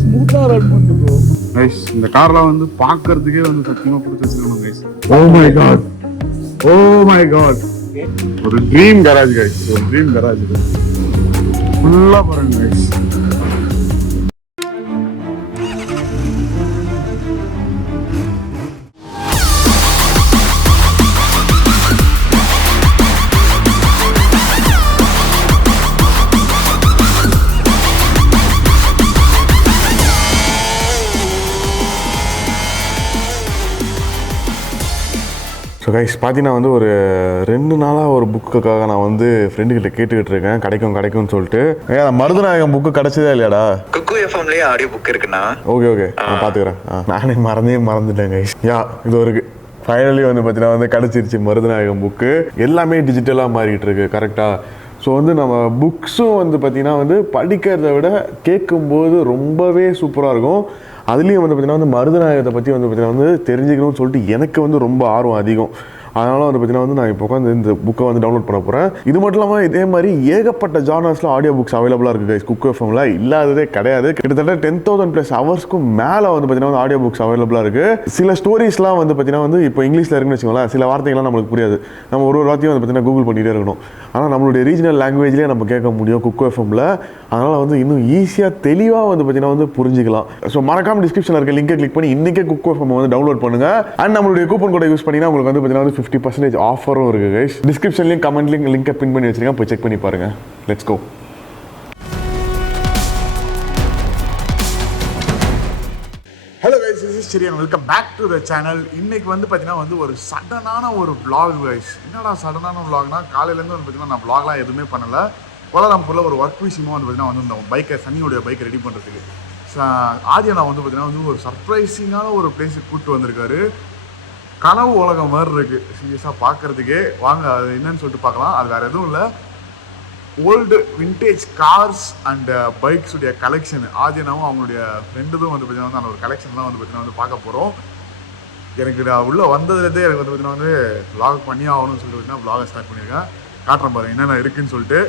ஸ்மூத்தா ரன் பண்ணுது கைஸ். இந்த கார்லாம் வந்து பார்க்கிறதுக்கே வந்து சத்தியமா பிடிச்சி வச்சிருக்கணும் கைஸ். ஓ மை காட் ஒரு ட்ரீம் கராஜ் கைஸ். ஒரு ட்ரீம் கராஜ் ஃபுல்லா பாருங்க கைஸ். ஸோ கைஸ் பார்த்தீங்கன்னா வந்து ஒரு 2 நாளாக ஒரு புக்குக்காக நான் வந்து ஃப்ரெண்டுக்கிட்ட கேட்டுக்கிட்டு இருக்கேன், கிடைக்கும்னு சொல்லிட்டு. மருதநாயகம் புக்கு கிடைச்சதே இல்லையாடா? குக்கு எஃப்எம்லயே ஆடியோ புக் இருக்குண்ணா. ஓகே நான் பார்த்துக்கிறேன். நானே மறந்துட்டேன் கைஸ். இது ஒரு ஃபைனலி வந்து பார்த்தீங்கன்னா வந்து கிடச்சிருச்சு மருதநாயகம் புக்கு. எல்லாமே டிஜிட்டலாக மாறிக்கிட்டு இருக்கு கரெக்டாக. ஸோ வந்து நம்ம புக்ஸும் வந்து பார்த்திங்கன்னா வந்து படிக்கிறத விட கேட்கும்போது ரொம்பவே சூப்பராக இருக்கும். அதுலேயும் வந்து பார்த்திங்கன்னா வந்து மருதநாயகத்தை பற்றி வந்து பார்த்திங்கன்னா வந்து தெரிஞ்சுக்கணும்னு சொல்லிட்டு எனக்கு வந்து ரொம்ப ஆர்வம் அதிகம். அதனால் வந்து பார்த்திங்கன்னா வந்து நான் இப்போ உட்காந்து இந்த புக்கை வந்து டவுன்லோட் பண்ண போகிறேன். இது மட்டும் இல்லாமல் இதே மாதிரி ஏகப்பட்ட ஜானர்ஸில் ஆடியோ புக்ஸ் அவைலபிளாக இருக்குது கைஸ். குக் எஃப்எம்ல இல்லாததே கிடையாது. கிட்டத்தட்ட 10,000+ ஹவர்ஸ்க்கும் மேலே வந்து பார்த்திங்கன்னா வந்து ஆடியோ புக்ஸ் அவைலபிளாக இருக்குது. சில ஸ்டோரிஸ்லாம் வந்து பார்த்திங்கன்னா வந்து இப்போ இங்கிலீஷில் இருக்குன்னு வச்சுக்கோங்களேன். சில வார்த்தைகள்லாம் நம்மளுக்கு புரியாது. நம்ம ஒரு வார்த்தையும் வந்து பார்த்திங்கன்னா கூகுள் பண்ணிகிட்டே இருக்கணும். ஆனால் நம்மளுடைய ரீஜனல் லாங்குவேஜ்லேயே நம்ம கேட்க முடியும் குக் எஃப்எம்ல. அதனால் வந்து இன்னும் ஈஸியாக தெளிவாக வந்து பார்த்திங்கன்னா வந்து புரிஞ்சிக்கலாம். ஸோ மறக்காமல் டிஸ்கிரிப்ஷனில் இருக்க லிங்கை கிளிக் பண்ணி இன்றைக்கே குக் எஃப்எம் வந்து டவுன்லோட் பண்ணுங்கள். அண்ட் நம்மளுடைய கூப்பன் கோடை யூஸ் பண்ணிங்கன்னா உங்களுக்கு வந்து பார்த்திங்கன்னா 50% ஆஃபரும் இருக்குது கைஸ். டிஸ்கிரிப்ஷன்லேயும் கமெண்ட்லேயும் லிங்கை பின் பண்ணி வச்சிருக்கேன், போய் செக் பண்ணி பாருங்கள். Let's go. Hello guys, this is Cherian. Welcome back to the channel. இன்னைக்கு வந்து பார்த்தீங்கன்னா வந்து ஒரு சடனான ஒரு vlog கைஸ். என்னடா சடனான vlogனா, காலையிலேருந்து வந்து பார்த்தீங்கன்னா நான் vlogலாம் எதுவுமே பண்ணலை. கோலாலம்பூரில் ஒரு ஒர்க் விஷயமாக வந்து பார்த்தீங்கன்னா வந்து இந்த பைக்கை சன்னியோடைய பைக்கை ரெடி பண்ணுறதுக்கு ஆதியா நான் வந்து பார்த்தீங்கன்னா வந்து ஒரு சர்ப்ரைசிங்கான ஒரு பிளேஸுக்கு கூப்பிட்டு வந்திருக்காரு. கனவு உலகம் மாதிரி இருக்குது சீரியஸாக பார்க்குறதுக்கே. வாங்க அது என்னன்னு சொல்லிட்டு பார்க்கலாம். அது வேறு எதுவும் இல்லை, old vintage cars and bikes உடைய கலெக்ஷன். ஆதியனாவும் அவங்களுடைய ஃப்ரெண்டுதும் வந்து பார்த்தீங்கன்னா வந்து அந்த ஒரு கலெக்ஷன்லாம் வந்து பார்த்தீங்கன்னா வந்து பார்க்க போகிறோம். எனக்கு உள்ளே வந்ததுலேருந்தே எனக்கு வந்து பார்த்தீங்கன்னா வந்து vlog பண்ணி ஆகணும்னு சொல்லிட்டு பார்த்தீங்கன்னா vlog ஸ்டார்ட் பண்ணியிருக்கேன். காட்டுறேன் பாருங்க என்னென்ன இருக்குன்னு சொல்லிட்டு.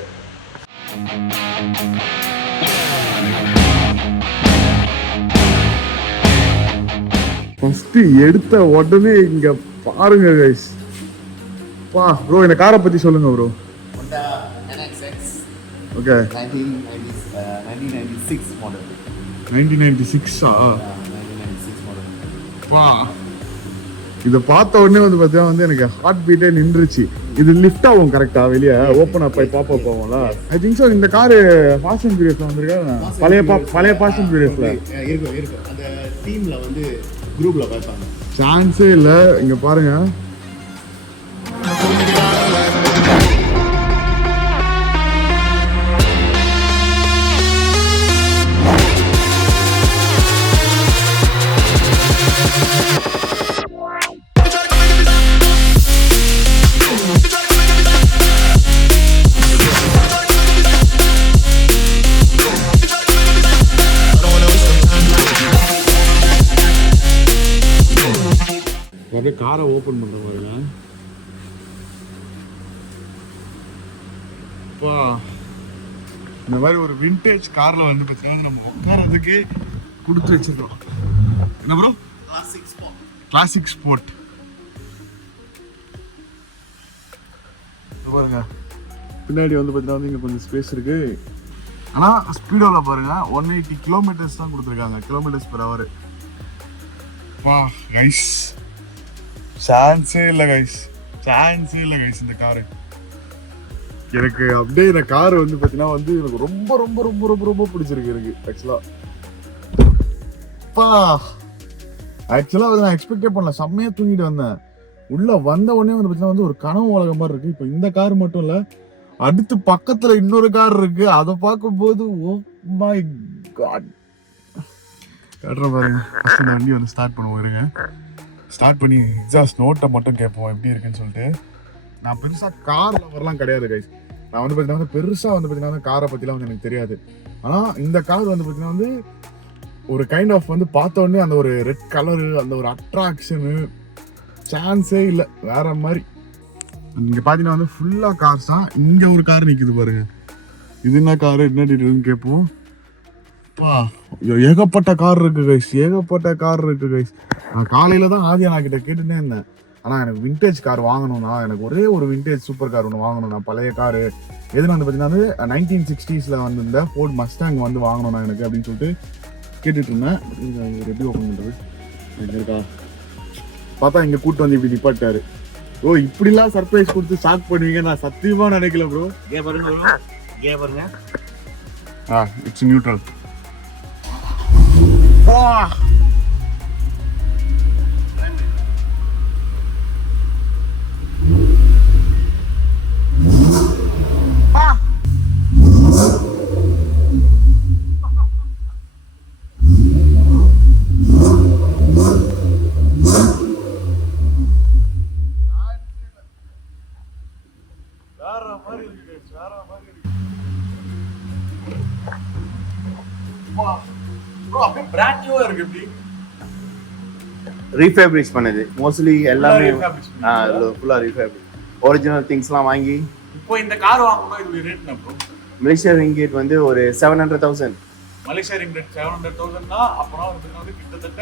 ஃபஸ்ட்டு எடுத்த உடனே இங்கே பாருங்க கைஸ். பா ப்ரோ, இந்த காரை பற்றி சொல்லுங்க ப்ரோ. Okay, 1996 model. 1996ஆ? 1996 மாடல். வா, இதை பார்த்த உடனே வந்து பார்த்தீங்கன்னா வந்து எனக்கு ஹார்ட் பீட்டே நின்றுச்சு. இது லிஃப்ட் ஆகும் கரெக்டா? வெளியே ஓப்பன் அப் ஆகி பாப்பா போவோம்ல. I think so. இந்த காரு ஃபாஸ்ட் அண்ட் ஃபியூரியஸ்ல வந்திருக்கா? பழைய ஃபாஸ்ட் அண்ட் ஃபியூரியஸ்ல இருக்கும். அந்த டீம்ல வந்து குரூப்ல பார்ப்பாங்க. சான்ஸே இல்லை. இங்க பாருங்க, அப்படியே காரை ஓப்பன் பண்ற மாதிரில. இந்த மாதிரி ஒரு விண்டேஜ் கார்ல வந்து பார்த்தீங்கன்னா நம்ம உட்காரதுக்கு கொடுத்து வச்சிருக்கோம். என்ன ப்ரோ? Classic sport. பாருங்க, பின்னாடி வந்து பார்த்தீங்கன்னா வந்து இங்கே கொஞ்சம் ஸ்பேஸ் இருக்கு. ஆனால் ஸ்பீடோவில் பாருங்க 180 கிலோமீட்டர்ஸ் தான் கொடுத்துருக்காங்க, km/h. வா கைஸ், சான்ஸே இல்லை கைஸ். இந்த காரு எனக்கு அப்படியே இந்த கார் வந்து பார்த்தீங்கன்னா வந்து எனக்கு ரொம்ப ரொம்ப ரொம்ப ரொம்ப ரொம்ப பிடிச்சிருக்கு எனக்கு ஆக்சுவலாக. நான் எக்ஸ்பெக்டே பண்ணல. செம்மையாக தூங்கிட்டு வந்தேன். உள்ள வந்த உடனே வந்து பார்த்தீங்கன்னா வந்து ஒரு கனவு உலகம் மாதிரி இருக்கு. இப்போ இந்த கார் மட்டும் இல்லை, அடுத்து பக்கத்துல இன்னொரு கார் இருக்கு. அதை பார்க்கும்போது ஓ மை காட். காட்டுற பாருங்க. ஃபர்ஸ்ட் இந்த வண்டி வந்து ஸ்டார்ட் பண்ணுவோம். இருங்க, ஸ்டார்ட் பண்ணி எக்ஸாஸ்ட் நோட்டை மட்டும் கேட்போம் எப்படி இருக்குன்னு சொல்லிட்டு. நான் பெருசாக கார் லவர்லாம் கிடையாது கைஸ். நான் வந்து பார்த்தீங்கன்னா வந்து பெருசாக வந்து பார்த்தீங்கன்னா காரை பற்றிலாம் வந்து எனக்கு தெரியாது. ஆனால் இந்த கார் வந்து பார்த்தீங்கன்னா வந்து ஒரு கைண்ட் ஆஃப் வந்து பார்த்த உடனே அந்த ஒரு ரெட் கலரு, அந்த ஒரு அட்ராக்ஷனு சான்ஸே இல்லை, வேற மாதிரி. இங்கே பார்த்தீங்கன்னா வந்து ஃபுல்லாக கார்ஸ் தான். இங்கே ஒரு கார் நிற்குது பாருங்க. இது என்ன காரு, என்ன டீட்டெயில்னு கேட்போம். ஏகப்பட்ட கார் இருக்கு கைஸ், ஏகப்பட்ட கார் இருக்கு கைஸ். நான் காலையில தான் ஆதியா நான் கிட்ட கேட்டுட்டே இருந்தேன். ஆனால் எனக்கு விண்டேஜ் கார் வாங்கணும்னா, எனக்கு ஒரே ஒரு விண்டேஜ் சூப்பர் கார் ஒன்று வாங்கணும். நான் பழைய காரு எதுன்னு வந்து பார்த்தீங்கன்னா வந்து 1960s வந்து ஃபோர்ட் மஸ்டாங் வந்து வாங்கணும்னா எனக்கு அப்படின்னு சொல்லிட்டு கேட்டுட்டு இருந்தேன். எப்படி ஓப்பன் பண்ணுறது இங்கே இருக்கா பார்த்தா இங்கே கூட்டு வந்து இப்படி நிப்பாட்டாரு. ஓ இப்படிலாம் சர்ப்ரைஸ் கொடுத்து ஷாக் பண்ணுவீங்க நான் சத்தியமா நினைக்கல ப்ரோ. பாருங்க இட்ஸ் நியூட்ரல். ரீஃபேப்ரிக் பண்ணது மோஸ்ட்லி எல்லாமே ஃபுல்லா ரீஃபேப்ரிக். ஒரிஜினல் திங்ஸ்லாம் வாங்கி. இப்போ இந்த கார் வாங்கணும்னா இது ரேட் என்ன ப்ரோ? மலேசியா ரிங்கேட் வந்து ஒரு 700,000. மலேசியா ரிங்கேட் 700,000னா அப்புறம் வந்து கிட்டத்தட்ட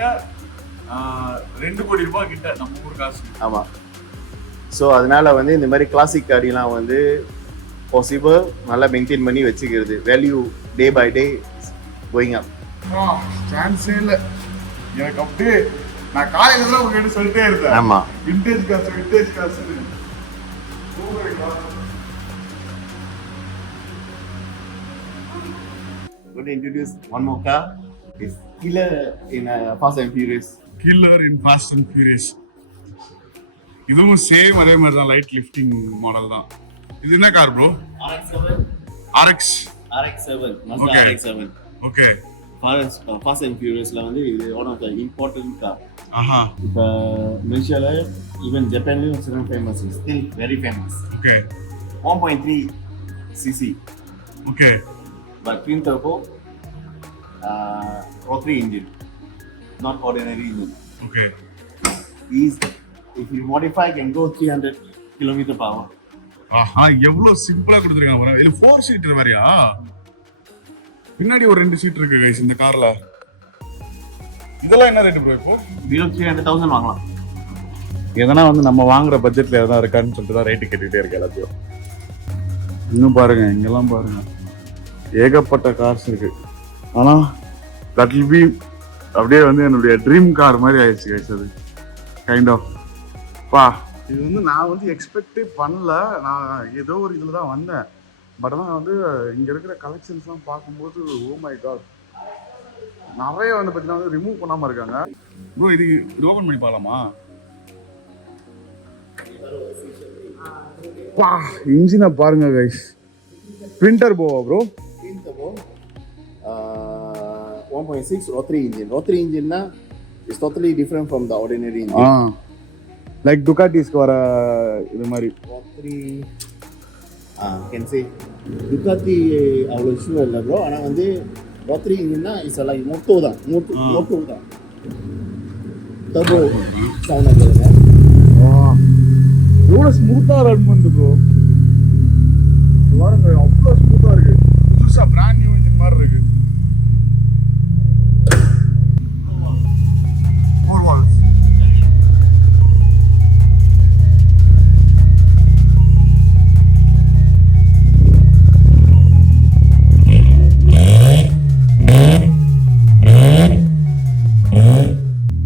2 கோடி ரூபாய் கிட்ட நம்ம ஊர் காசு. ஆமா. ஸோ அதனால வந்து இந்த மாதிரி கிளாசிக் காடிலாம் வந்து பாசிபிள் நல்லா மெயின்டைன் பண்ணி வச்சுக்கிறது. Value day by day going up. சான்ஸே இல்லை எனக்கு. அப்படியே நான் காலையில தான் உங்ககிட்ட சொல்லிட்டே இருந்தேன். ஆமா விண்டேஜ் காசு விண்டேஜ் காசு. I'm going to introduce one more car. It's killer in Fast and Furious. Killer in fast and furious. இதுவும் சேம் அதே மாதிரி தான், லைட் லிஃப்டிங் மாடல் தான். இது என்ன car bro? RX-7. RX-7. Mazda Okay. RX-7. Okay. Fast and Furiousல வந்து இது one of the important car. ஆஹா. இப்போ மலேசியால ஈவன் ஜப்பான்லயும் it's famous. Still very famous. Okay. 1.3 cc. Okay. But twin turbo, rotary engine, not ordinary engine. Okay. If you modify, can go 300 km/h. ஆஹா எவ்வளவு சிம்பிளா கொடுத்துருக்காங்க பாருங்க. இது 4 சீட்டர் வேறயா? பின்னாடி ஒரு 2 சீட் இருக்கு கைஸ் இந்த கார்ல. இதெல்லாம் என்ன ரேட் ப்ரோ இப்போ? 300,000 வாங்கலாம். எதனா வந்து நம்ம வாங்குற பட்ஜெட்ல எதனா இருக்கான்னு சொல்லிட்டு தான் ரேட்டு கேட்டுக்கிட்டே இருக்கு எல்லாத்தையும். இன்னும் பாருங்க இங்கெல்லாம் பாருங்க ஏகப்பட்ட கார்ஸ் இருக்கு. ஆனா தட் வில் பி அப்படியே வந்து என்னுடைய ட்ரீம் கார் மாதிரி ஆயிடுச்சு கைஸ். அது கைண்ட் ஆஃப் இது வந்து நான் வந்து எக்ஸ்பெக்டே பண்ணல. நான் ஏதோ ஒரு இதில் தான் வந்தேன். பட் ஆனால் வந்து இங்கே இருக்கிற கலெக்ஷன்ஸ்லாம் பார்க்கும்போது ஓ மை காட் நிறைய வந்து பார்த்தீங்கன்னா வந்து ரிமூவ் பண்ணாமல் இருக்காங்க. ப்ரோ இது ஓப்பன் பண்ணி பார்க்கலாமா? இன்ஜினை பாருங்க கைஸ். பிரிண்டர் போவா bro? Twin turbo, 1.6 rotary engine. Rotary engine na is totally different from the ordinary engine. Like டுகாட்டிஸ்க்கு வர இது மாதிரி. Rotary, can say Ducati அவ்வளோ ஷூ இல்லை ப்ரோ. ஆனால் வந்து rotary engine na is like motor தான். மோட்டோ தான். டர்போ சவுண்ட் ஆகுதுங்க. எவ்வளோ ஸ்மூத்தாக ரன் பண்ணுது ப்ரோ. பாருங்க அவ்வளோ ஸ்மூத்தாக இருக்கு. புதுசா பிராண்ட் நியூ இன்ஜின் மாதிரி இருக்கு. 4 வால்ஸ்.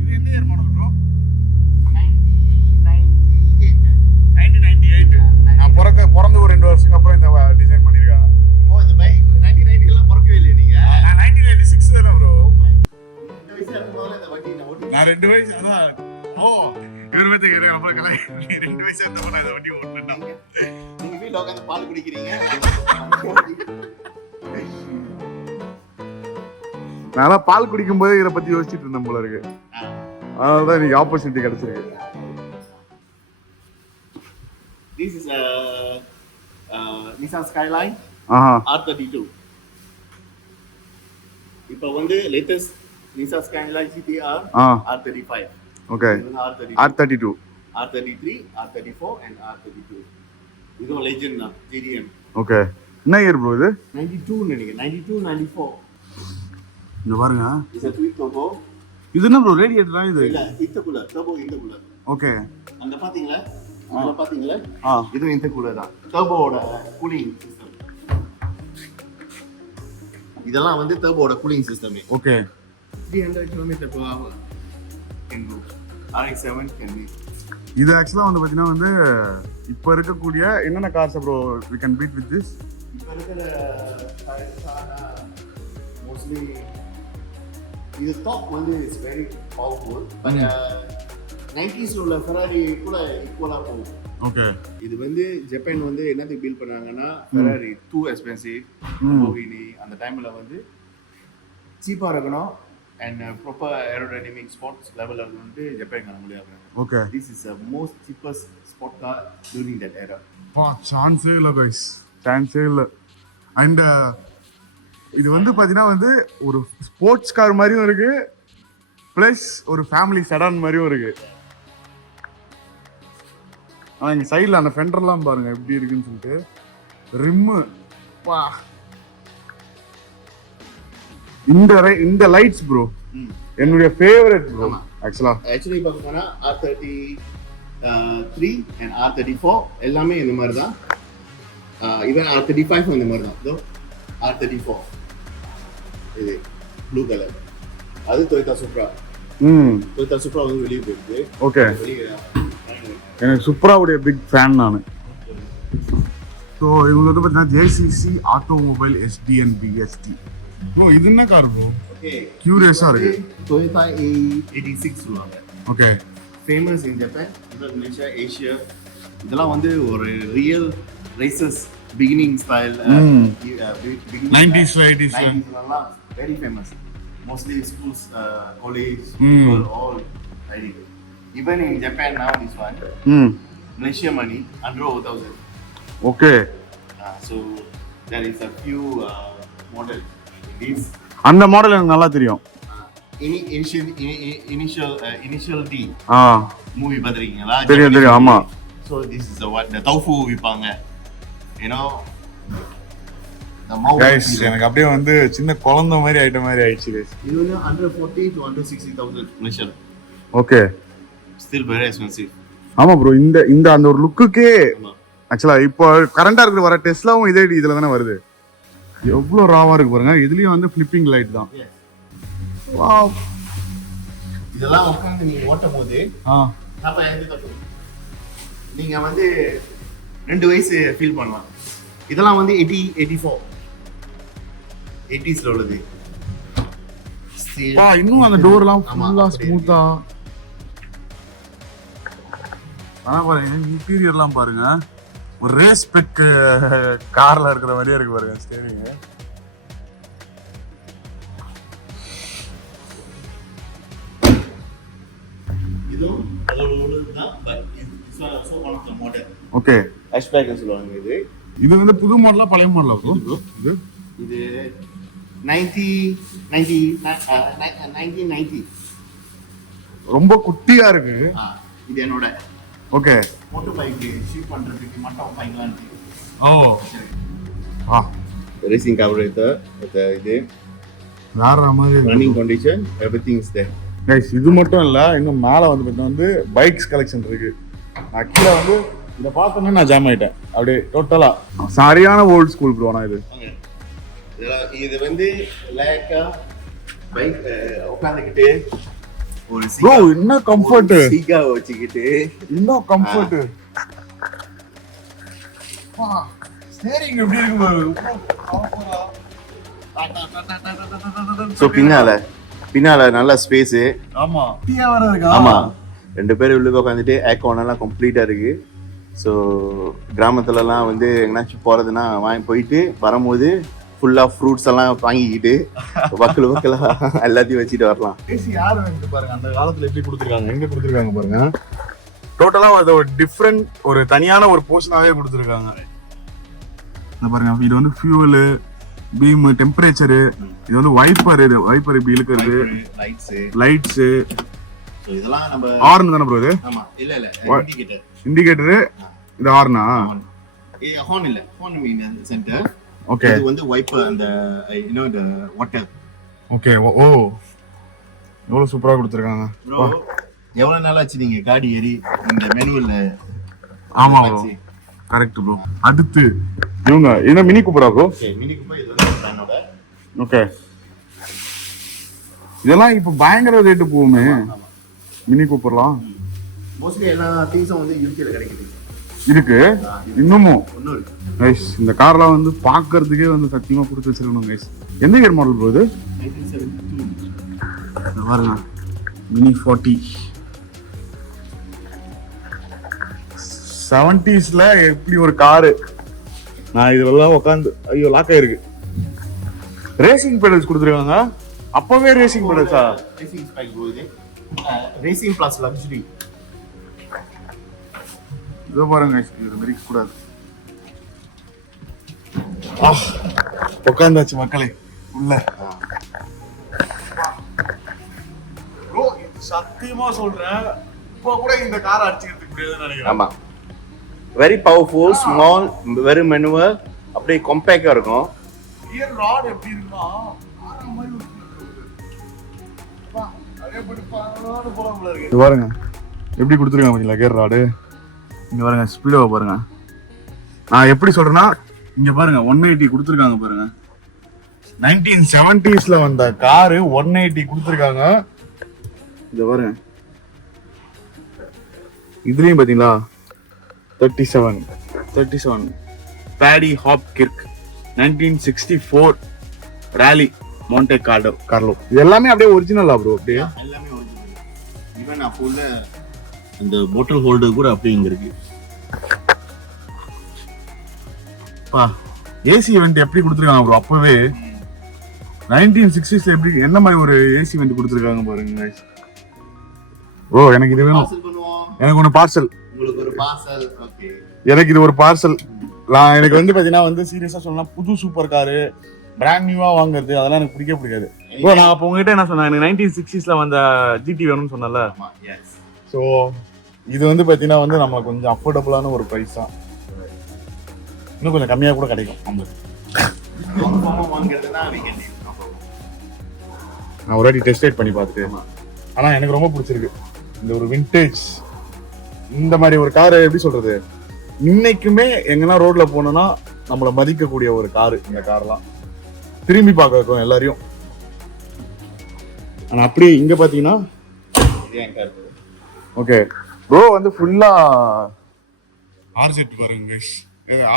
இது எந்த இயர் மாடல் ப்ரோ? 1998. நான் பிறந்து ஒரு 2 வருஷத்துக்கு அப்புறம் இந்த டிசைன் பண்ணிருக்காங்க. ஓ இந்த பைக் 1990 பிறக்கவே இல்லையா நீங்க? நான் 1996 தான் ப்ரோ. இந்த வயசுல இருக்கும்போது இந்த வண்டி நான் ஓட்டி நான் 2 வயசு அதான். ஓ இவர் வந்து நம்ம கலை 2 வயசு இருந்தப்ப நான் இந்த வண்டி ஓட்டுனேன். நீங்க வீட்டில் உட்காந்து பால் குடிக்கிறீங்க. நான் பால் குடிக்கும் போதே இதை பத்தி யோசிச்சுட்டு இருந்தேன் போல இருக்கு. அதனாலதான் இன்னைக்கு ஆப்பர்ச்சுனிட்டி கிடைச்சிருக்கு. This is a Nissan Skyline Aha. R32. இப்போ வந்து latest Nissan Skyline GTR R35. Okay. R32, R32, R33, R34 and R32. இதுவும் லெஜெண்ட் தான் JDM. ஓகே. என்ன இயர் ப்ரோ இது? 92 நினைக்கிறேன், 92 94. இந்த பாருங்க, It's a twin turbo. இது என்ன ப்ரோ ரேடியேட்டரா இது? இல்ல intercooler, turbo intercooler. ஓகே. அந்த பாத்தீங்களா, இதுல பாத்தீங்களா, இது intercooler தான், turboவோட கூலிங் சிஸ்டம். இதெல்லாம் வந்து turboவோட cooling system. Okay. 300 km/h can go. RX-7 can be. இது ஆக்சுவலா வந்து பாத்தீங்கன்னா வந்து இப்போ இருக்கக்கூடிய என்னென்ன cars bro we can beat with this? இப்போ இருக்கிற மோஸ்ட்லி இது டாப் வந்து it's very powerful. But 90s உள்ள ஃபெராரி கூட ஈக்குவலா போகும். ஓகே. இது வந்து ஜப்பான் வந்து என்னத்துக்கு பில்ட் பண்ணாங்கன்னா ஃபெராரி டூ எக்ஸ்பென்சிவ், லம்போர்கினி அந்த டைம்ல வந்து சீப்பா இருக்கணும் அண்ட் ப்ராப்பர் ஏரோடைனமிக் ஸ்போர்ட்ஸ் லெவல்ல வந்து ஜப்பான் காண முடியாது. Okay. This is the most cheapest sport car during that era. சான்ஸே இல்லை கைஸ், சான்ஸே இல்லை. அண்ட் இது வந்து பார்த்தீங்கன்னா வந்து ஒரு ஸ்போர்ட்ஸ் கார் மாதிரியும் இருக்கு, ப்ளஸ் ஒரு ஃபேமிலி செடான் மாதிரியும் இருக்கு. ஆனால் இங்கே சைடில் அந்த ஃபெண்டர்லாம் பாருங்க எப்படி இருக்குன்னு சொல்லிட்டு. ரிம்மு பா, இந்த லைட்ஸ் ப்ரோ என்னுடைய ஃபேவரட் ப்ரோ. ஆக்சுவலி பார்க்க போனா R33 and R34 எல்லாமே இந்த மாதிரி தான். ஈவன் R35 இந்த மாதிரி தான். இதோ R34 இது ப்ளூ கலர், அது Toyota Supra. Toyota Supra வந்து வெளியே போயிருக்கு. ஓகே. எனக்கு சுப்ராவுடைய பிக் ஃபேன் நான். ஸோ இவங்க வந்து பார்த்தீங்கன்னா JCC automobile SDN BST. Bro இது என்ன கார் ப்ரோ? ஓகே, கியூரியஸா இருக்கு. Toyota A86 சொல்லுவாங்க. Okay. Famous in Japan, Indonesia, Asia. இதெல்லாம் வந்து ஒரு real races beginning style 90s 80s எல்லாம் very famous. Mostly schools, college people all riding. Even in Japan now this one Malaysia money under 1000. Okay. So there is a few models. These அந்த model எனக்கு நல்லா தெரியும். initial D movie பாத்துறீங்களா? தெரியும் தெரியும். ஆமா. So this is the what the tofu விப்பாங்க, you know the mouth. Guys எனக்கு அப்படியே வந்து சின்ன குழந்தை மாதிரி ஆயிட்ட மாதிரி ஆயிடுச்சு guys. இது வந்து 140 to 160,000 Malaysia. Okay. Still very expensive. ஆமா ப்ரோ, இந்த அந்த ஒரு லுக்குக்கே ஆக்சுவலா இப்போ கரண்டா இருக்கிற வர டெஸ்லாவும் இதே இதுல தானே வருது. எவ்வளோ ராவா இருக்கு பாருங்க. இதுலயும் வந்து ஃபிளிப்பிங் லைட் தான். வாவ். இதெல்லாம் உட்காந்து நீங்க ஓட்டும் போது நீங்க வந்து 2 வயசு ஃபீல் பண்ணலாம். இதெல்லாம் வந்து 84 80s ல உள்ளது. இன்னும் அந்த டோர்லாம் ஃபுல்லா ஸ்மூத்தா. ஆனா பாருங்க இன்டீரியர்லாம் பாருங்க, ஒரு ரேஸ் பெக் கார்ல இருக்கிற மாதிரியே இருக்கு பாருங்க ஸ்டீரிங். இதுவும் அதோட உள்ளதுதான், but this one also one of the model. Okay. Hatchback சொல்லுவாங்க இது. இது வந்து புது மாடலா பழைய மாடலா ப்ரோ? இது 1990 ரொம்ப குட்டியா இருக்கு. இது என்னோட ஓகே மோட்டர் பைக் ஷீட் பண்றதுக்கு மட்டும் வாங்கிக்கலாம். ஓ வா, ரேசிங் கார்பரேட்டர் இது வேற மாதிரி running condition everything is there. Guys இது மட்டும் இல்ல, இன்னும் மேல வந்து பார்த்தா வந்து பைக்ஸ் கலெக்ஷன் இருக்கு. நான் கீழே வந்து இதை பார்த்தோன்னே நான் ஜாம் ஆயிட்டேன் அப்படியே டோட்டலா. சரியான ஓல்ட் ஸ்கூல் ப்ரோ. நான் இது வந்து லேக்கா பைக் உட்காந்துக்கிட்டு ஒரு ப்ரோ என்ன கம்ஃபர்ட், சீகா வச்சுக்கிட்டு இன்னும் கம்ஃபர்ட். ஸ்டீரிங் எப்படி இருக்கு பாரு. சோ பின்னால நல்ல ஸ்பேஸ். ஆமா டீயா வர இருக்கு. ஆமா 2 பேர் உள்ள உட்காந்துட்டு ஏர்கான் எல்லாம் கம்ப்ளீட்டா இருக்கு. ஸோ கிராமத்துலலாம் வந்து எங்கேனாச்சும் போகிறதுனா வாங்கி போயிட்டு வரும்போது ஃபுல்லாக ஃப்ரூட்ஸ் எல்லாம் வாங்கிக்கிட்டு வக்கலாக எல்லாத்தையும் வச்சுட்டு வரலாம். ஏசி யார் வந்து பாருங்க அந்த காலத்தில் எப்படி கொடுத்துருக்காங்க, எங்கே கொடுத்துருக்காங்க பாருங்க. டோட்டலாக அது ஒரு டிஃப்ரெண்ட் ஒரு தனியான ஒரு போர்ஷனாகவே கொடுத்துருக்காங்க. பாருங்க இது வந்து ஃபியூவலு, பீம், டெம்பரேச்சரு, இது வந்து வைப்பர் இப்படி இழுக்கிறது, லைட்ஸு, இதெல்லாம் நம்ம ஹார்ன் தானே ப்ரோ இது? ஆமா இல்ல இண்டிகேட்டரு இது ஹார்னா? ஹார்ன் இல்ல, ஹார்ன் மீன் சென்டர் ஓகே இது வந்து வைப்பர் அந்த the water. ஓகே ஓ எவ்வளோ சூப்பராக கொடுத்துருக்காங்க. ப்ரோ எவ்வளவு நாள் ஆச்சு நீங்க காடி ஏறி இந்த மெனுவல்ல? ஆமா ப்ரோ கரெக்ட் ப்ரோ. அடுத்து இவங்க என்ன மினி கூப்பரா ப்ரோ? ஓகே மினி கூப்பர் இது வந்து என்னோட. ஓகே இதெல்லாம் இப்போ பயங்கர ரேட்டு போகுமே மினி கூப்பர்லாம். மோஸ்ட்லி எல்லா திங்ஸும் வந்து யூகேல கிடைக்குது. இருக்கு இன்னமும் ஒன்னும் இருக்கு. கைஸ் இந்த கார்லாம் வந்து பார்க்கறதுக்கே வந்து சத்தியமா கொடுத்து வச்சிருக்கணும் கைஸ். எந்த இயர் மாடல் போகுது 1972. பாருங்க மினி 40 70ஸ்ல எப்படி ஒரு காரு. நான் இதுலலாம் உட்காந்து ஐயோ லாக் ஆயிருக்கு. ரேசிங் பெடல்ஸ் கொடுத்துருக்காங்க. அப்பவே ரேசிங் பெடல்ஸா? ரேசிங் ஸ்பைக் போகுது. Racing plus luxury. இதோ பாருங்க இது மிரிக்க கூடாது. உட்காந்தாச்சு மக்களே உள்ள. ப்ரோ சத்தியமா சொல்றேன் இப்போ கூட இந்த காரை அடிச்சுக்கிறதுக்கு முடியாதுன்னு நினைக்கிறேன். ஆமா very powerful small very manual அப்படியே காம்பேக்டா இருக்கும். கியர் ராட் எப்படி இருக்குன்னா ஆற மாதிரி ஒரு வா அதே படி பாறான போறோம்ல இருக்கு. இது பாருங்க எப்படி கொடுத்துருக்காங்க பாத்தீங்களா கியர் ராடு. இங்க பாருங்க ஸ்பீடோ பாருங்க. நான் எப்படி சொல்றேன்னா இங்க பாருங்க 180 கொடுத்துருக்காங்க பாருங்க. 1970ஸ்ல வந்த காரு 180 கொடுத்துருக்காங்க. இத பாருங்க இதுலயும் பாத்தீங்களா 37 பேடி ஹாப் கிர்க் 1964 ராலி மான்டே கார்லோ. இது எல்லாமே அப்படியே ஒரிஜினலா ப்ரோ? அப்படியே எல்லாமே ஒரிஜினல். ஈவன் அப்போ உள்ள அந்த போட்டல் ஹோல்டர் கூட அப்படியே இங்க இருக்கு. பா ஏசி வெண்ட் எப்படி கொடுத்துருக்காங்க ப்ரோ? அப்பவே 1960s எப்படி என்ன மாதிரி ஒரு ஏசி வெண்ட் கொடுத்துருக்காங்க பாருங்க ப்ரோ. எனக்கு இது வேணும். பார்சல் பண்ணுவோம். எனக்கு ஒன்று பார்சல். உங்களுக்கு ஒரு பார்சல். ஓகே எனக்கு இது ஒரு பார்சல். எனக்கு வந்து பாத்தீங்கன்னா வந்து சீரியஸா சொல்லலாம் புது சூப்பர் காரு பிராண்ட் நியூவா வாங்குறது அதெல்லாம் எனக்கு பிடிக்காது ப்ரோ. நான் அப்போ உங்ககிட்ட என்ன சொன்னேன் எனக்கு 1960ஸ்ல வந்த ஜிடி வேணும்னு சொன்னல. எஸ். ஸோ இது வந்து பாத்தீங்கன்னா வந்து நம்மளுக்கு கொஞ்சம் அஃபோர்டபுளான ஒரு ப்ரைஸ் தான். இன்னும் கொஞ்சம் கம்மியாக கூட கிடைக்கும் நம்மளுக்கு. வாங்குறதுனா வீக்கெண்ட் நான் ஒரு வாட்டி டெஸ்ட் ரைட் பண்ணி பார்த்துட்டு ஆனால் எனக்கு ரொம்ப பிடிச்சிருக்கு இந்த ஒரு விண்டேஜ் இந்த மாதிரி ஒரு காரு. எப்படி சொல்றது இன்னைக்குமே எங்கன்னா ரோட்ல போனோம்னா நம்மளை மதிக்கக்கூடிய ஒரு காரு இந்த கார்லாம். திரும்பி பார்க்க வைக்கும் எல்லாரையும். ஆனா அப்படியே இங்க பாத்தீங்கன்னா ஓகே ப்ரோ வந்து ஃபுல்லா ஆர்செட் பாருங்க.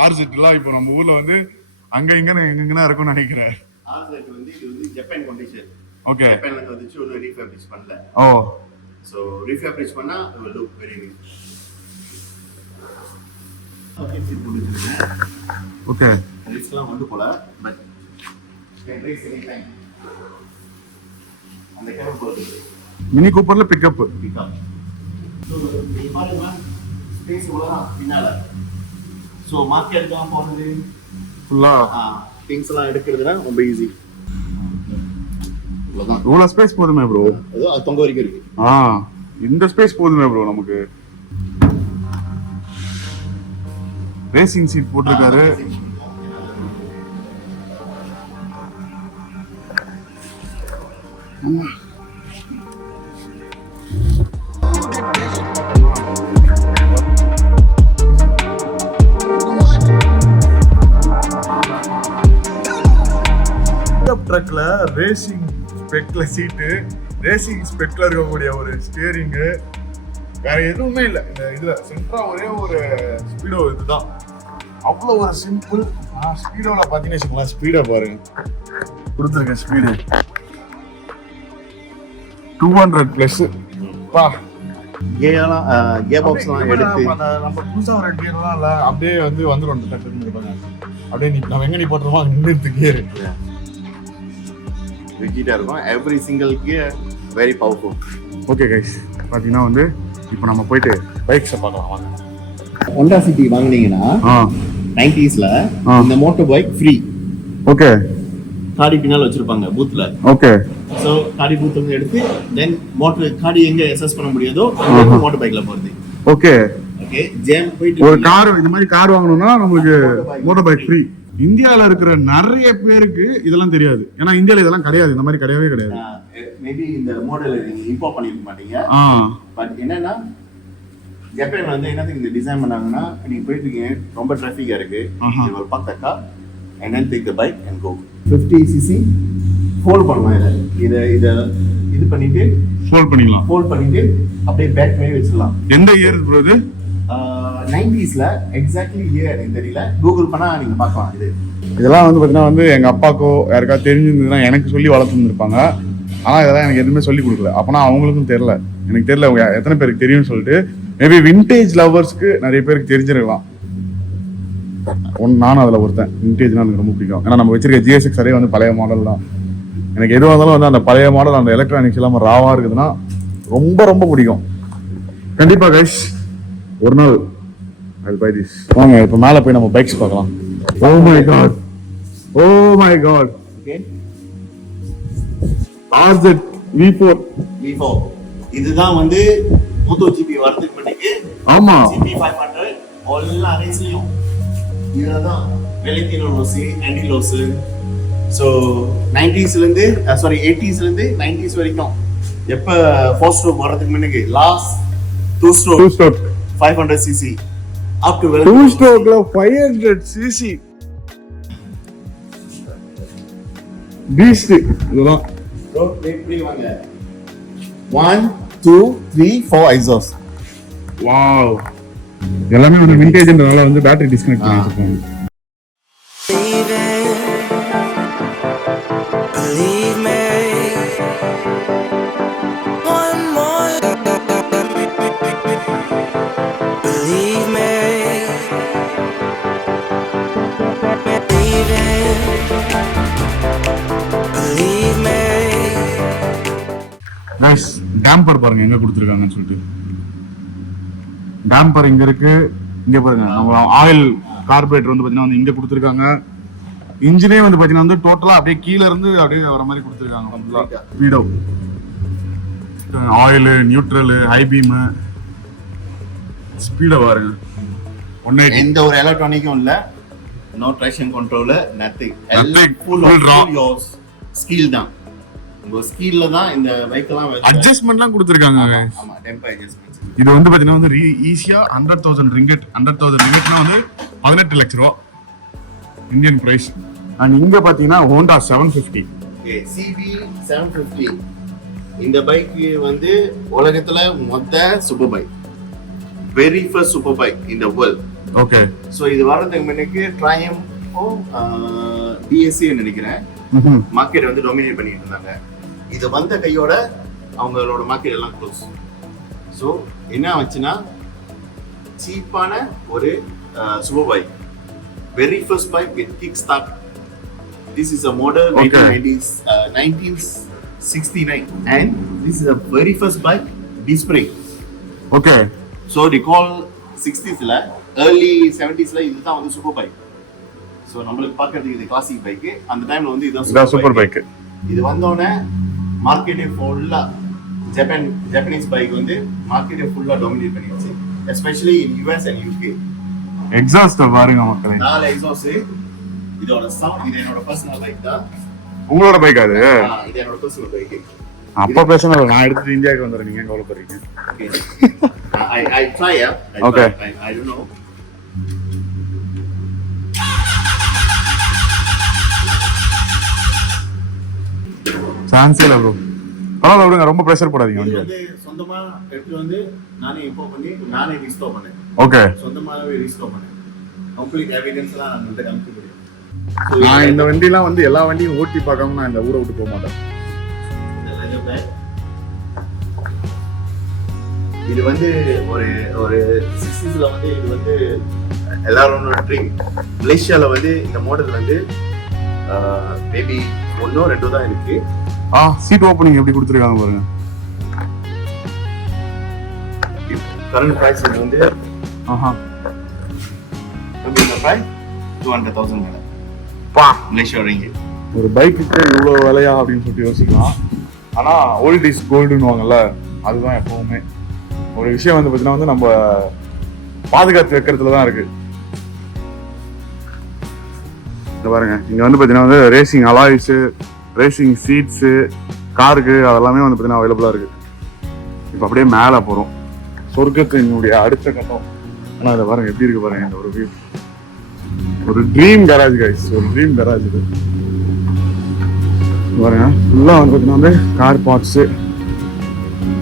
ஆர்செட்லாம் இப்போ நம்ம ஊர்ல வந்து அங்க எங்கன்னா இருக்கும்னு நினைக்கிறேன். ஆர்செட் வந்து இது வந்து ஜப்பான் கண்டிஷன். ஓகே ஜப்பான்ல இருந்து வந்துச்சு ஒரு ரீஃபேப்ரிக் பண்ணல. ஓ சோ ரீஃபேப்ரிக் பண்ணா it will look very good. Okay seat போட்டுருக்கேன். ஓகே ரைஸ்லாம் வந்து போல பட் ரைஸ் எனிடைம் அந்த கேப் போகுது. மினி கூப்பர்ல பிக்கப். ஸோ நீ பாருங்க ஸ்பேஸ் இவ்வளோதான் பின்னால. ஸோ மார்க்கெட் தான் போகிறது ஃபுல்லா திங்ஸ் எல்லாம் எடுக்கிறதுனா ரொம்ப ஈஸி. இவ்வளோதான். இவ்வளோ ஸ்பேஸ் போதுமே ப்ரோ? ஏதோ அது தொங்க வரைக்கும் இருக்கு. இந்த ஸ்பேஸ் போதுமே ப்ரோ நமக்கு. ரேசிங் சீட் போட்டிருக்காரு. ட்ரக்ல ரேசிங் ஸ்பெக்ல சீட்டு, ரேசிங் ஸ்பெக்ல இருக்கக்கூடிய ஒரு ஸ்டியரிங்கு, வேற எதுவுமே இல்லை இந்த இதுல. சென்ட்ரா ஒரே ஒரு ஸ்பீடோ இதுதான். அவ்வளோ ஒரு சிம்பிள். ஸ்பீடோல பார்த்தீங்கன்னு வச்சுக்கோங்களேன், ஸ்பீடை பாருங்க கொடுத்துருக்கேன். ஸ்பீடு 200+. பா கேலாம் கேர் பாக்ஸ்லாம் எடுத்து நம்ம புதுசாக ஒரு கியர்லாம் இல்லை, அப்படியே வந்து வந்துடும் அந்த டக்குன்னு இருப்பாங்க. அப்படியே நம்ம எங்கே நீ போட்டுருமோ நின்று கியர் ரிஜிட்டா இருக்கும். Every single gear very powerful. Okay guys, பார்த்தீங்கன்னா வந்து இப்போ நம்ம போயிட்டு பைக்ஸை பார்க்கலாம் வாங்க. ஹோண்டா சிட்டி வாங்குனீங்கன்னா 90ஸ்ல இந்த மோட்டர் பைக் ஃப்ரீ. ஓகே, காடி பின்னால வச்சிருப்பாங்க பூத்ல. ஓகே, சோ காடி பூத்ல இருந்து எடுத்து தென் மோட்டர் காடி எங்க அசஸ் பண்ண முடியாதோ மோட்டர் பைக்ல போறது. ஓகே ஓகே, ஜேம் போயிட்டு ஒரு கார் இந்த மாதிரி கார் வாங்கணும்னா நமக்கு மோட்டார் பைக் ஃப்ரீ. இந்தியாவில் இருக்கிற நிறைய பேருக்கு இதெல்லாம் தெரியாது. ஏன்னா இந்தியாவில் இதெல்லாம் கிடையாது, இந்த மாதிரி கிடையவே கிடையாது. மேபி இந்த மாடல் நீங்க இம்போர்ட் பண்ணிருக்க மாட்டீங்க. பட் என்னன்னா ஜப்பான் வந்து என்னத்துக்கு இந்த டிசைன் பண்ணாங்கன்னா, நீங்க போயிட்டு இருக்கீங்க, ரொம்ப டிராஃபிக்கா இருக்கு, you will park the car and then take the bike and go. 50cc fold பண்ணலாம். இது பண்ணிட்டு ஃபோல்ட் பண்ணிட்டு அப்படியே பேக் மேலே வச்சிடலாம். எந்த இயர் ப்ரோ இது? 90sல எக்ஸாக்ட்லி இயர் எனக்கு தெரியல, கூகுள் பண்ணா நீங்க பார்க்கலாம். இதெல்லாம் வந்து பார்த்தீங்கன்னா வந்து எங்கள் அப்பாக்கோ யாருக்காவது தெரிஞ்சிருந்ததுன்னா எனக்கு சொல்லி வளர்த்துருந்துருப்பாங்க. ஆனால் இதெல்லாம் எனக்கு எதுவுமே சொல்லி கொடுக்கல. அப்போனா அவங்களுக்கும் தெரில, எனக்கு தெரியல எத்தனை பேருக்கு தெரியும்னு சொல்லிட்டு. மேபி விண்டேஜ் லவர்ஸ்க்கு நிறைய பேருக்கு தெரிஞ்சிருக்கலாம். நானும் அதில் ஒருத்தன். விண்டேஜ்னா எனக்கு ரொம்ப பிடிக்கும். ஏன்னா நம்ம வச்சிருக்க GSX அதே வந்து பழைய மாடல் தான். எனக்கு எதுவாக இருந்தாலும் வந்து அந்த பழைய மாடல், அந்த எலக்ட்ரானிக்ஸ் எல்லாம் ராவாக இருக்குதுன்னா ரொம்ப ரொம்ப பிடிக்கும். கண்டிப்பாக கைஸ் ஒரு நாள் I'll buy this. வாங்க இப்போ மேலே போய் நம்ம பைக்ஸ் பார்க்கலாம். Oh my god. Okay, RZ V4. இதுதான் வந்து MotoGP வரதுக்கு முன்னாடி. ஆமா, GP 500 எல்லா ரேஸ்லயும் இதுதான் வெலண்டினோ ரோசி, ஆண்டி லோஸ். ஸோ 90sல இருந்து 80sல இருந்து 90s வரைக்கும் எப்ப 4 ஸ்ட்ரோக் வரதுக்கு முன்னாடி last 2 stroke 500cc up to 2 ஸ்ட்ரோக்ல 500cc Beast. இதெல்லாம் ப்ரோ ப்ளே வாங்க. 1 2 3 4 exhaust. வாவ், எல்லாமே வந்து விண்டேஜ்ன்றதால வந்து பேட்டரி டிஸ்கனெக்ட் பண்ணி வச்சிருக்காங்க. Believe me, one more. Believe me, believe me. Nice. Tamper பாருங்க எங்க கொடுத்துருக்காங்கன்னு சொல்லிட்டு. டேம்பர் இங்க இருக்கு, இங்க பாருங்க. நம்ம ஆயில் கார்பரேட்டர் வந்து பாத்தீங்கன்னா வந்து இங்க கொடுத்துருக்காங்க. இன்ஜினே வந்து பாத்தீங்கன்னா வந்து டோட்டலா அப்படியே கீழ இருந்து அப்படியே வர மாதிரி கொடுத்துருக்காங்க. Speedo, oil, neutral, high beam, speedo பாருங்க. 180. எந்த ஒரு எலக்ட்ரானிக்கும் இல்ல, no traction control, nothing. Full your skill தான். உங்க ஸ்கில்ல தான் இந்த பைக் எல்லாம் அட்ஜஸ்ட்மென்ட்லாம் கொடுத்துருக்காங்க. ஆமா, டெம்பர் அட்ஜஸ்ட்மென்ட். இது வந்து பாத்தீங்கன்னா வந்து ஈஸியா 100,000 ரிங்கெட். 100,000 ரிங்கெட்னா வந்து 18 லட்சம் ரூபா இந்தியன் பிரைஸ். அண்ட் இங்க பாத்தீங்கன்னா ஹோண்டா 750. CB 750. இந்த பைக் வந்து உலகத்துல மொத்த super bike, very first super bike in the world. Okay, so இது வரதுக்கு முன்னாடி ட்ரையம் DSC நினைக்கிறேன் மார்க்கெட் வந்து டாமினேட் பண்ணிட்டு இருந்தாங்க. இது வந்த கையோட அவங்களோட மார்க்கெட் எல்லாம் க்ளோஸ். ஸோ என்ன ஆச்சுன்னா சீப்பான ஒரு super bike, very first bike with kick start. This is a model 1969 and this is a very first bike disc brake. Okay. So recall 60sல early 70sல இதுதான் வந்து சூப்பர் பைக். ஸோ நம்மளுக்கு பார்க்கறதுக்கு இது கிளாசிக் பைக்கு, அந்த டைம்ல வந்து இதுதான் சூப்பர் பைக். இது வந்தோடனே மார்க்கெட்டே ஃபுல்லா ஜப்பானீஸ் பைக் வந்து மார்க்கெட்டை ஃபுல்லா டாமினேட் பண்ணிடுச்சு, especially in US and UK. Exhaust பாருங்க மக்களே, 4 எக்ஸாஸ்ட். இதோட சவுண்ட், இது என்னோட பர்சனல் பைக் தான். உங்களோட பைக் அது? இது என்னோட பர்சனல் பைக். அப்பா பேசணும், நான் எடுத்துட்டு இந்தியாவுக்கு வந்துறேன், நீங்க கவலைப்படுறீங்க. I try. Okay. I don't know. Chance இல்ல ப்ரோ. பரவாயில்ல விடுங்க, ரொம்ப ப்ரெஷர் போடாதீங்க. இது வந்து சொந்தமா எடுத்து வந்து நானே இம்போர்ட் பண்ணி நானே ரீஸ்டோர் பண்ணேன். ஓகே, சொந்தமாவே ரீஸ்டோர் பண்ணேன். கம்ப்ளீட் எவிடன்ஸ்லாம் நான் உங்கள்கிட்ட காமிக்க முடியும். நான் இந்த வண்டிலாம் வந்து எல்லா வண்டியும் ஓட்டி பார்க்காம நான் இந்த ஊரை விட்டு போக மாட்டேன். இது வந்து ஒரு 60sல வந்து இது வந்து எல்லாரோட ட்ரீம். மலேசியால வந்து இந்த மாடல் வந்து மேபி 1 or 2 தான் இருக்கு. சீட் ஓப்பனிங் எப்படி கொடுத்துருக்காங்க பாருங்க. கரண்ட் பிரைஸ் வந்து இந்த பிரைஸ் 200,000 மேல பா மலேசியா ரிங்கிட். ஒரு பைக்குக்கு இவ்வளோ விலையா அப்படின்னு சொல்லிட்டு யோசிக்கலாம். ஆனால் ஓல்ட் இஸ் கோல்டுன்னுவாங்கல்ல, அதுதான் எப்பவுமே ஒரு விஷயம் வந்து பார்த்தீங்கன்னா வந்து நம்ம பாதுகாத்து வைக்கிறதுல தான் இருக்கு. இந்த பாருங்க இங்கே வந்து பார்த்தீங்கன்னா வந்து ரேசிங் அலாய்ஸு ரேசிங் சீட்ஸு காருக்கு அதெல்லாமே வந்து பார்த்தீங்கன்னா அவைலபிளாக இருக்குது. இப்போ அப்படியே மேலே போகிறோம், சொர்க்கத்தினுடைய அடுத்த கட்டம். ஆனால் இதை பாருங்க எப்படி இருக்கு பாருங்க இந்த ஒரு வியூ. ஒரு ட்ரீம் கராஜ் கைஸ், ஒரு ட்ரீம் கராஜ் இது பாருங்க. ஃபுல்லாக வந்து பார்த்தீங்கன்னா வந்து கார் பார்ட்ஸு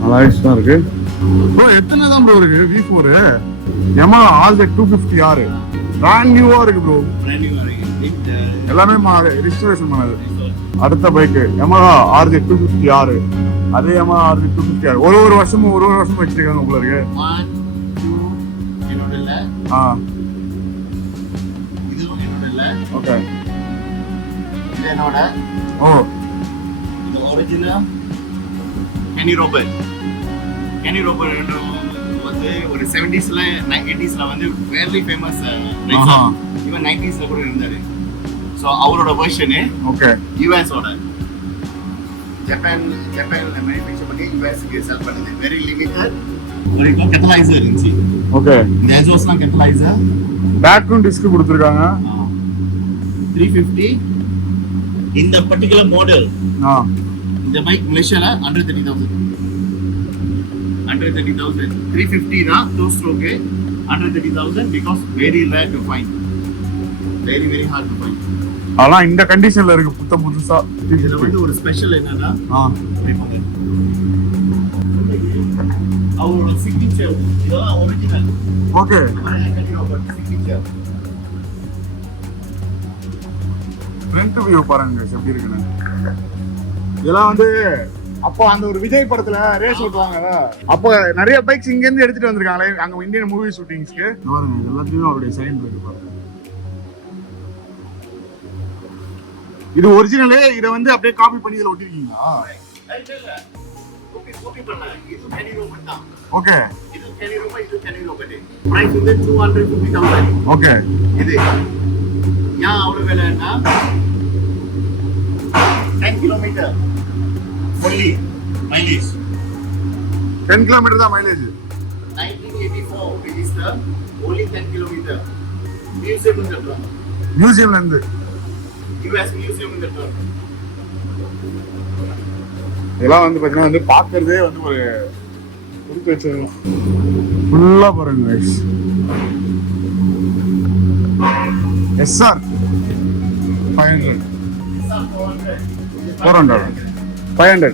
அலாய்ஸ் தான் இருக்கு. ப்ரோ எத்தனை தான் ப்ரோ இருக்கு V4 Yamaha RZ 250R brand நியூவா இருக்கு ப்ரோ. எல்லாமே ரிஜிஸ்ட்ரேஷன் பண்ணது. அடுத்த பைக் Yamaha RZ 250R. அதே Yamaha RZ 250R ஒரு வருஷமும் வச்சிருக்காங்க உள்ள இருக்கு. ஓகே இது என்னோட ஓ இது ஒரிஜினல் கெனி ரோபர் வந்து ஒரு 70ஸ்ல 80ஸ்ல வந்து வெரி ஃபேமஸ் ரேசர். ஈவன் 90ஸ்ல கூட இருந்தாரு. ஸோ அவரோட வெர்ஷனு ஓகே யூஎஸோட ஜப்பான்ல மேனுஃபேக்சர் பண்ணி யூஎஸ்க்கு செல் பண்ணுது. Very limited. வரைக்கும் கெட்டலைசர் இருந்துச்சு. ஓகே இந்த எக்ஸாஸ்ட்லாம் கெட்டலைசர். பேக்கும் டிஸ்க் கொடுத்துருக்காங்க. 350 இந்த பர்టిక్యులர் மாடல். இந்த பைக் மலேசியால 130,000 350 தான் 2 stroke 130,000 because very rare to find, very hard to find. ஆனா இந்த கண்டிஷன்ல இருக்கு புதுசா. இதுல வந்து ஒரு ஸ்பெஷல் என்னன்னா அவரோட சிக்னேச்சர் இதெல்லாம் original. Okay signature front view பாருங்க guys, எப்படி இருக்குன்னு. இதெல்லாம் வந்து அப்போ அந்த ஒரு விஜய் படத்துல ரேஸ் ஓட்டுவாங்க, அப்போ நிறைய பைக்ஸ் இங்க இருந்து எடுத்துட்டு வந்திருக்காங்களே அங்க இந்தியன் மூவி ஷூட்டிங்ஸ்க்கு. பாருங்க எல்லாத்துலயும் அவருடைய சைன் இருக்கு பாருங்க. இது ஒரிஜினலே, இத வந்து அப்படியே காப்பி பண்ணி இதுல ஒட்டிருக்கீங்களா? காப்பி பண்ணல. இது கெனி ரோபர் தான். ஓகே இது கெனி ரோபர். பிரைஸ் வந்து 250,000. ஓகே இது ஏன் அவ்வளவு விலைன்னா 10 கிலோமீட்டர் only mileage. 10 கிலோமீட்டர் தான் mileage. 1984 register, only 10 kilometer. Museum in the truck. மியூசியம்ல இருந்து US museum in the truck. இதெல்லாம் வந்து பாத்தீங்கன்னா வந்து பாக்குறதே வந்து ஒரு கொடுத்து வச்சிருக்கோம். ஃபுல்லா பாருங்க guys. SR 500 400 500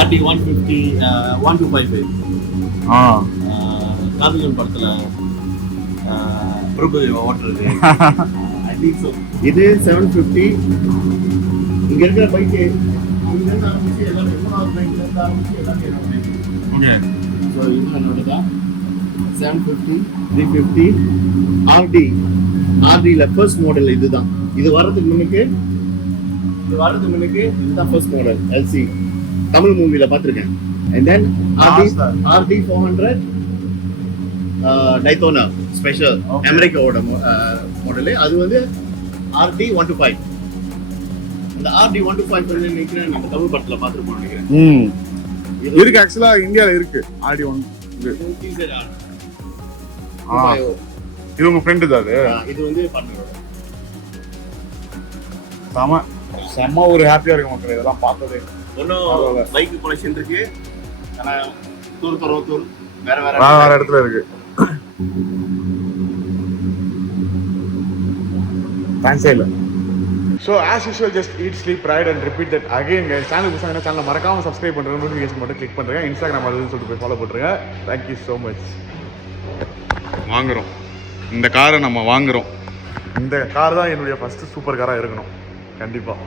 RD 150 1255. காதலன் படத்துல பிரபு ஓட்டுறது. I think so. இது 750. இங்க இருக்கிற பைக் இங்க இருந்து ஆரம்பிச்சு எல்லாமே மூணாவது பைக்ல இருந்து ஆரம்பிச்சு எல்லாமே என்னோட. ஓகே ஸோ இது என்னோட தான் 750 350 RDல ஃபர்ஸ்ட் மாடல் இதுதான். இது வர்றதுக்கு முன்னுக்கு இதுதான் ஃபர்ஸ்ட் மாடல் LC. தமிழ் மூவில பார்த்திருக்கேன். and then RD 400 டைட்டோனா ஸ்பெஷல் அமெரிக்காவோட மாடல். அது வந்து RD 125. அந்த RD 125 வந்து நினைக்கிறேன் நம்ம தமிழ் படத்துல பார்த்துருப்போம் நினைக்கிறேன். இருக்கு ஆக்சுவலா இந்தியால இருக்கு RD 1. இது உங்க ஃப்ரெண்ட் தான் அது? இது வந்து பார்ட்னரோட. செம்ம ஒரு ஹாப்பியா இருக்கு மக்கள் இதெல்லாம் பார்த்ததே. ஒன்னும் பைக் கலெக்ஷன் இருக்கு. ஆனா தூர் வேற இடத்துல இருக்கு. ஃபேன்ஸே இல்ல. So as usual just eat sleep right and repeat that again guys. சேனலை மறக்காம சப்ஸ்கிரைப் பண்ணுறேன், நோட்டிஃபிகேஷன் மட்டும் கிளிக் பண்ணுறேன். இன்ஸ்டாகிராம் அதுன்னு சொல்லிட்டு போய் ஃபாலோ பண்ணுறேங்க. Thank you so much. வாங்குறோம் இந்த காரை, நம்ம வாங்குறோம். இந்த கார் தான் என்னுடைய ஃபர்ஸ்ட் சூப்பர் காராக இருக்கணும் கண்டிப்பாக.